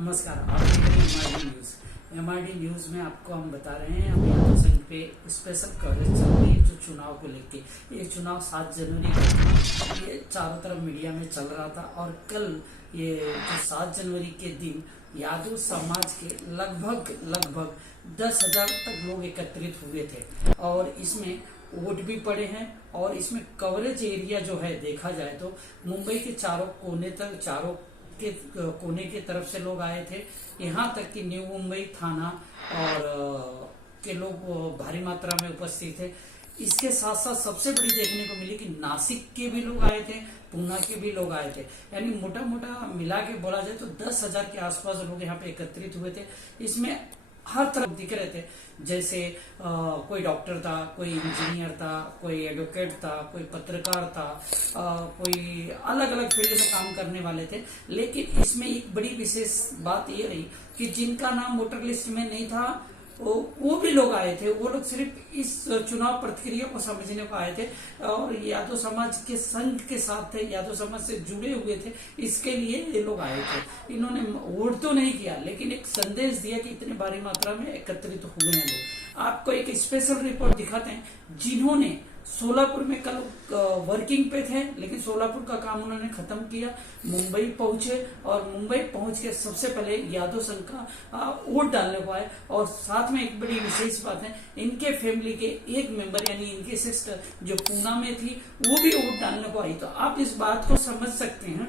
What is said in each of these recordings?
नमस्कार, आप देख रहे हैं एमआरडी न्यूज़। एमआरडी न्यूज़ में आपको हम बता रहे हैं, अभी यादव संघ पे स्पेशल कवरेज चल रही है जो चुनाव को लेके। ये चुनाव 7 जनवरी का था, ये चारों तरफ मीडिया में चल रहा था। और कल ये जो 7 जनवरी के दिन यादव समाज के लगभग 10,000 तक लोग एकत्रित हुए थे और इसमें वोट भी पड़े हैं। और इसमें कवरेज एरिया जो है देखा जाए तो मुंबई के चारों कोने के तरफ से लोग आए थे। यहाँ तक कि न्यू मुंबई थाना और के लोग भारी मात्रा में उपस्थित थे। इसके साथ साथ सबसे बड़ी देखने को मिली कि नासिक के भी लोग आए थे, पूना के भी लोग आए थे। यानी मोटा मोटा मिला के बोला जाए तो 10,000 के आसपास लोग यहाँ पे एकत्रित हुए थे। इसमें हर तरफ दिख रहे थे, जैसे कोई डॉक्टर था, कोई इंजीनियर था, कोई एडवोकेट था, कोई पत्रकार था, कोई अलग अलग फील्ड में काम करने वाले थे। लेकिन इसमें एक बड़ी विशेष बात ये रही कि जिनका नाम वोटर लिस्ट में नहीं था वो भी लोग आए थे। वो लोग सिर्फ इस चुनाव प्रक्रिया को समझने को आए थे और यादव समाज के संघ के साथ थे, यादव समाज से जुड़े हुए थे, इसके लिए ये लोग आए थे। इन्होंने वोट तो नहीं किया लेकिन एक संदेश दिया कि इतनी भारी मात्रा में एकत्रित हुए हैं लोग। आपको एक स्पेशल रिपोर्ट दिखाते हैं जिन्होंने सोलापुर में कल वर्किंग पे थे, लेकिन सोलापुर का काम उन्होंने खत्म किया, मुंबई पहुंचे और मुंबई पहुंच के सबसे पहले यादव संघ का वोट डालने को आए। और साथ में एक बड़ी विशेष बात है, इनके फैमिली के एक मेंबर यानी इनकी सिस्टर जो पूना में थी वो भी वोट डालने को आई। तो आप इस बात को समझ सकते हैं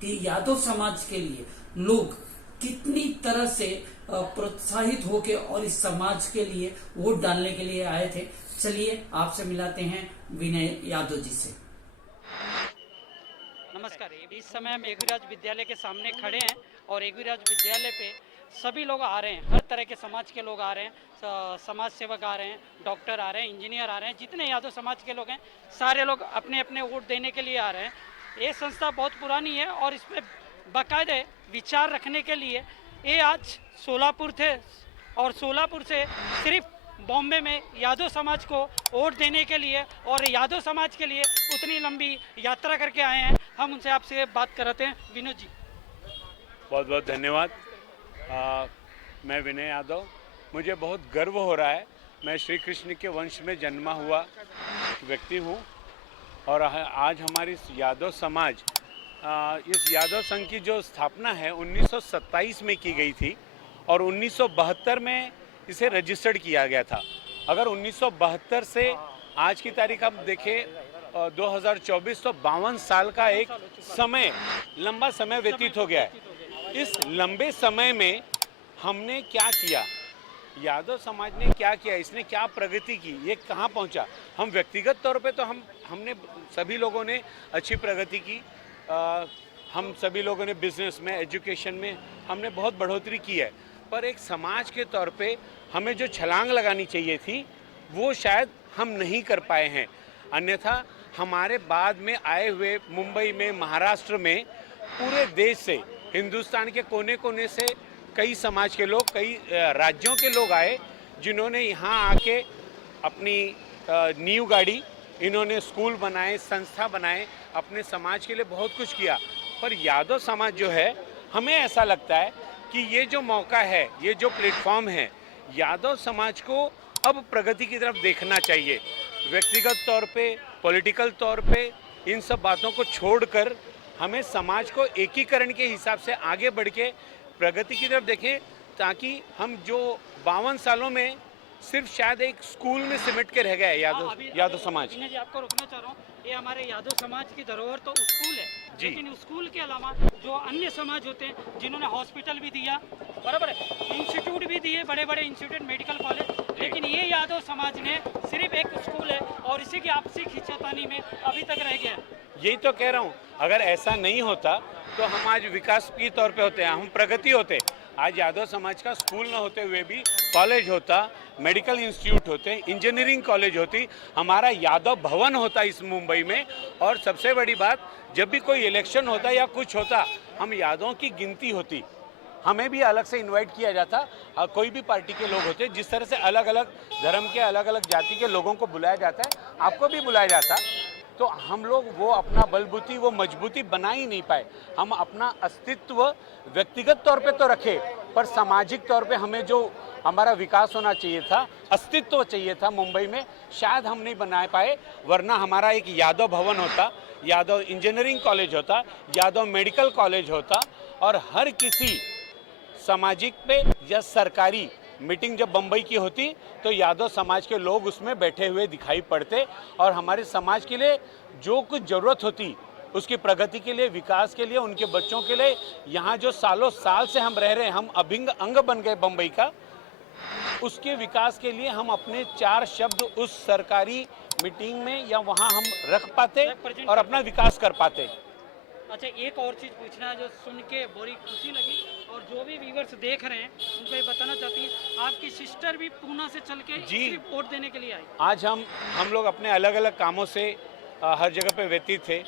कि यादव समाज के लिए लोग कितनी तरह से प्रोत्साहित होके और इस समाज के लिए वोट डालने के लिए आए थे। चलिए आपसे मिलाते हैं विनय यादव जी से। नमस्कार। इस समय हम एगुराज विद्यालय के सामने खड़े हैं और एगुराज विद्यालय पे सभी लोग आ रहे हैं, हर तरह के समाज के लोग आ रहे हैं, समाज सेवक आ रहे हैं, डॉक्टर आ रहे हैं, इंजीनियर आ रहे हैं, जितने यादव समाज के लोग हैं सारे लोग अपने अपने वोट देने के लिए आ रहे हैं। ये संस्था बहुत पुरानी है और इस पर बाकायदे विचार रखने के लिए ये आज सोलापुर थे और सोलापुर से सिर्फ बॉम्बे में यादव समाज को वोट देने के लिए और यादव समाज के लिए उतनी लंबी यात्रा करके आए हैं। हम उनसे आपसे बात कराते हैं। विनोद जी, बहुत बहुत धन्यवाद। मैं विनय यादव, मुझे बहुत गर्व हो रहा है। मैं श्री कृष्ण के वंश में जन्मा हुआ व्यक्ति हूँ और आज हमारी यादव समाज, इस यादव संघ की जो स्थापना है 1927 में की गई थी और 1972 में इसे रजिस्टर्ड किया गया था। अगर 1972 से आज की तारीख आप देखें 2024 तो 52 साल का एक समय, लंबा समय व्यतीत हो गया है। इस लंबे समय में हमने क्या किया, यादव समाज ने क्या किया, इसने क्या प्रगति की, ये कहाँ पहुँचा। हम व्यक्तिगत तौर पे तो हमने सभी लोगों ने अच्छी प्रगति की। हम सभी लोगों ने बिजनेस में, एजुकेशन में हमने बहुत बढ़ोतरी की है। पर एक समाज के तौर पे हमें जो छलांग लगानी चाहिए थी वो शायद हम नहीं कर पाए हैं। अन्यथा हमारे बाद में आए हुए मुंबई में, महाराष्ट्र में, पूरे देश से, हिंदुस्तान के कोने कोने से कई समाज के लोग, कई राज्यों के लोग आए जिन्होंने यहाँ आके अपनी नींव गाड़ी, इन्होंने स्कूल बनाए, संस्था बनाए, अपने समाज के लिए बहुत कुछ किया। पर यादव समाज जो है, हमें ऐसा लगता है कि ये जो मौका है, ये जो प्लेटफॉर्म है, यादव समाज को अब प्रगति की तरफ देखना चाहिए। व्यक्तिगत तौर पे, पॉलिटिकल तौर पे इन सब बातों को छोड़कर हमें समाज को एकीकरण के हिसाब से आगे बढ़ के प्रगति की तरफ देखें, ताकि हम जो 52 सालों में सिर्फ शायद एक स्कूल में सिमट के रह गए यादव समाज। जी आपको रोकना चाह रहा हूँ, ये हमारे यादव समाज की धरोहर तो स्कूल है, लेकिन स्कूल के अलावा जो अन्य समाज होते हैं जिन्होंने हॉस्पिटल भी दिया, बराबर है, इंस्टीट्यूट भी दिए, बड़े बड़े इंस्टीट्यूट, मेडिकल कॉलेज, लेकिन ये यादव समाज ने सिर्फ एक स्कूल है और इसी की आपसी खींचातानी में अभी तक रह गया। यही तो कह रहा हूँ, अगर ऐसा नहीं होता तो हम आज विकास के तौर पे होते हैं, हम प्रगति होते। आज यादव समाज का स्कूल न होते हुए भी कॉलेज होता, मेडिकल इंस्टीट्यूट होते, इंजीनियरिंग कॉलेज होती, हमारा यादव भवन होता इस मुंबई में। और सबसे बड़ी बात, जब भी कोई इलेक्शन होता या कुछ होता, हम यादवों की गिनती होती, हमें भी अलग से इनवाइट किया जाता। कोई भी पार्टी के लोग होते, जिस तरह से अलग अलग धर्म के, अलग अलग जाति के लोगों को बुलाया जाता है, आपको भी बुलाया जाता। तो हम लोग वो अपना बलबूती, वो मजबूती बना ही नहीं पाए। हम अपना अस्तित्व व्यक्तिगत तौर पे तो रखे, पर सामाजिक तौर पे हमें जो हमारा विकास होना चाहिए था, अस्तित्व चाहिए था मुंबई में, शायद हम नहीं बना पाए। वरना हमारा एक यादव भवन होता, यादव इंजीनियरिंग कॉलेज होता, यादव मेडिकल कॉलेज होता, और हर किसी सामाजिक पे या सरकारी मीटिंग जब बम्बई की होती तो यादव समाज के लोग उसमें बैठे हुए दिखाई पड़ते, और हमारे समाज के लिए जो कुछ ज़रूरत होती, उसकी प्रगति के लिए, विकास के लिए, उनके बच्चों के लिए, यहाँ जो सालों साल से हम रह रहे हैं, हम अभिन्न अंग बन गए बम्बई का, उसके विकास के लिए हम अपने 4 शब्द उस सरकारी मीटिंग में या वहाँ हम रख पाते और अपना विकास कर पाते। अच्छा, एक और चीज़ पूछना है जो सुन के बड़ी खुशी लगी, और जो भी व्यूवर्स देख रहे हैं उनको ये बताना चाहती हैं, आपकी सिस्टर भी पूना से चल के जी, सिर्फ वोट देने के लिए आई। आज हम लोग अपने अलग अलग कामों से हर जगह पे व्यतीत थे,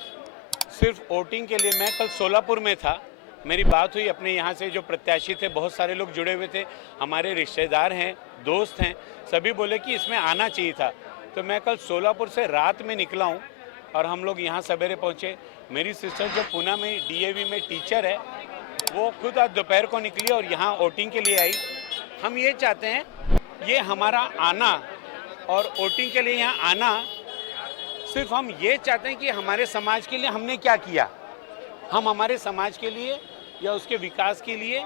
सिर्फ वोटिंग के लिए। मैं कल सोलापुर में था, मेरी बात हुई, अपने यहाँ से जो प्रत्याशी थे बहुत सारे लोग जुड़े हुए थे, हमारे रिश्तेदार हैं, दोस्त हैं, सभी बोले कि इसमें आना चाहिए था। तो मैं कल सोलापुर से रात में निकला हूँ और हम लोग यहाँ सवेरे पहुँचे। मेरी सिस्टर जो पूना में DAV में टीचर है, वो खुद आज दोपहर को निकली और यहाँ वोटिंग के लिए आई। हम ये चाहते हैं, ये हमारा आना और वोटिंग के लिए यहाँ आना, सिर्फ हम ये चाहते हैं कि हमारे समाज के लिए हमने क्या किया, हम हमारे समाज के लिए या उसके विकास के लिए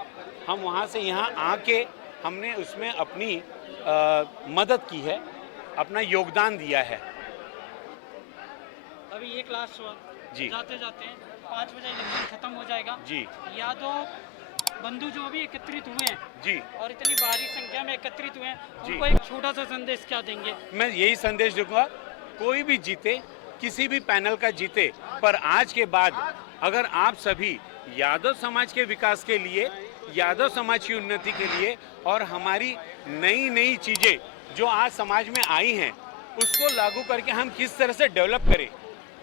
हम वहाँ से यहाँ आके हमने उसमें अपनी मदद की है, अपना योगदान दिया है। अभी एक लास्ट हुआ जी, जाते जाते 5 बजे इलेक्शन खत्म हो जाएगा जी, यादव बंधु जो भी एकत्रित हुए हैं जी, और इतनी भारी संख्या में एकत्रित हुए हैं, जी। उनको एक छोटा सा संदेश क्या देंगे? मैं यही संदेश दूंगा, कोई भी जीते, किसी भी पैनल का जीते, पर आज के बाद अगर आप सभी यादव समाज के विकास के लिए, यादव समाज की उन्नति के लिए और हमारी नई नई चीज़ें जो आज समाज में आई हैं उसको लागू करके हम किस तरह से डेवलप करें,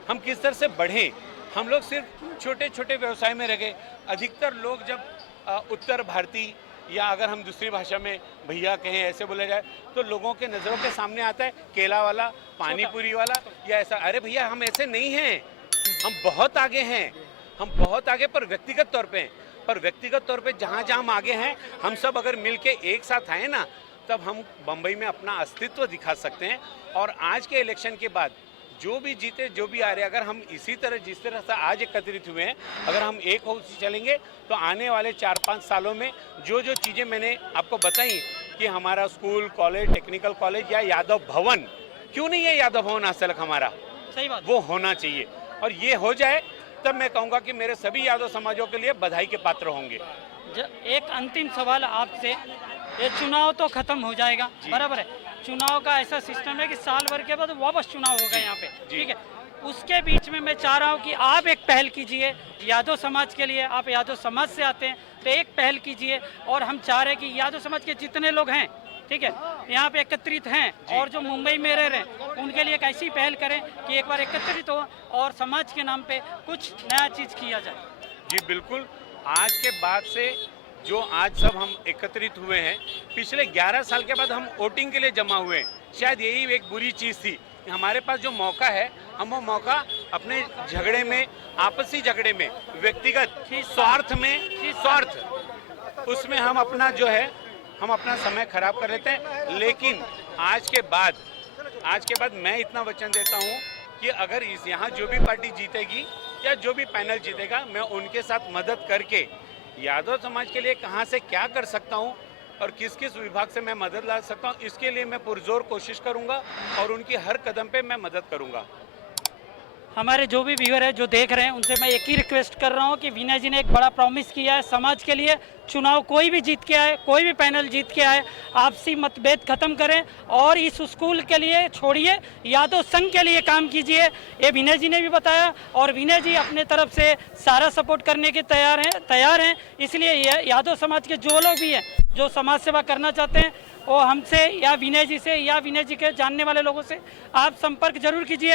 हम किस तरह से बढ़ें। हम लोग सिर्फ छोटे छोटे व्यवसाय में रह गए। अधिकतर लोग जब उत्तर भारतीय या अगर हम दूसरी भाषा में भैया कहें, ऐसे बोला जाए, तो लोगों के नज़रों के सामने आता है केला वाला, पानी पूरी वाला या ऐसा। अरे भैया, हम ऐसे नहीं हैं, हम बहुत आगे हैं, हम बहुत आगे, पर व्यक्तिगत तौर पे हैं। पर व्यक्तिगत तौर पे जहाँ जहाँ हम आगे हैं, हम सब अगर मिल के एक साथ आए ना, तब हम बम्बई में अपना अस्तित्व दिखा सकते हैं। और आज के इलेक्शन के बाद जो भी जीते, जो भी आ रहे, अगर हम इसी तरह जिस तरह से आज एकत्रित हुए हैं, अगर हम एक हो चलेंगे तो आने वाले 4-5 सालों में जो जो चीज़ें मैंने आपको बताई कि हमारा स्कूल, कॉलेज, टेक्निकल कॉलेज या यादव भवन, क्यों नहीं है यादव भवन आज तक हमारा, सही बात, वो होना चाहिए। और ये हो जाए तब मैं कहूँगा कि मेरे सभी यादव समाजों के लिए बधाई के पात्र होंगे। एक अंतिम सवाल आपसे, ये चुनाव तो खत्म हो जाएगा, बराबर है, चुनाव का ऐसा सिस्टम है कि साल भर के बाद वापस चुनाव होगा यहाँ पे, ठीक है। उसके बीच में मैं चाह रहा हूँ कि आप एक पहल कीजिए यादव समाज के लिए, आप यादव समाज से आते हैं तो एक पहल कीजिए, और हम चाह रहे हैं कि यादव समाज के जितने लोग हैं, ठीक है, यहाँ पे एकत्रित हैं और जो मुंबई में रह रहे हैं, उनके लिए एक ऐसी पहल करें कि एक बार एकत्रित हो और समाज के नाम पे कुछ नया चीज़ किया जाए। जी बिल्कुल, आज के बाद से जो आज सब हम एकत्रित हुए हैं, पिछले 11 साल के बाद हम वोटिंग के लिए जमा हुए हैं। शायद यही एक बुरी चीज़ थी, हमारे पास जो मौका है, हम वो मौका अपने झगड़े में, आपसी झगड़े में, व्यक्तिगत स्वार्थ में, उसमें हम अपना जो है, हम अपना समय खराब कर लेते हैं। लेकिन आज के बाद मैं इतना वचन देता हूँ कि अगर इस यहाँ जो भी पार्टी जीतेगी या जो भी पैनल जीतेगा, मैं उनके साथ मदद करके यादव समाज के लिए कहाँ से क्या कर सकता हूँ और किस किस विभाग से मैं मदद ला सकता हूँ, इसके लिए मैं पुरजोर कोशिश करूँगा और उनकी हर कदम पे मैं मदद करूँगा। हमारे जो भी व्यूअर है, जो देख रहे हैं, उनसे मैं एक ही रिक्वेस्ट कर रहा हूं कि विनय जी ने एक बड़ा प्रॉमिस किया है समाज के लिए, चुनाव कोई भी जीत के आए, कोई भी पैनल जीत के आए, आपसी मतभेद खत्म करें और इस स्कूल के लिए छोड़िए, यादव संघ के लिए काम कीजिए। ये विनय जी ने भी बताया और विनय जी अपने तरफ से सारा सपोर्ट करने के तैयार हैं। इसलिए यादव समाज के जो लोग भी हैं, जो समाज सेवा करना चाहते हैं, वो हमसे या विनय जी से या विनय जी के जानने वाले लोगों से आप संपर्क जरूर कीजिए।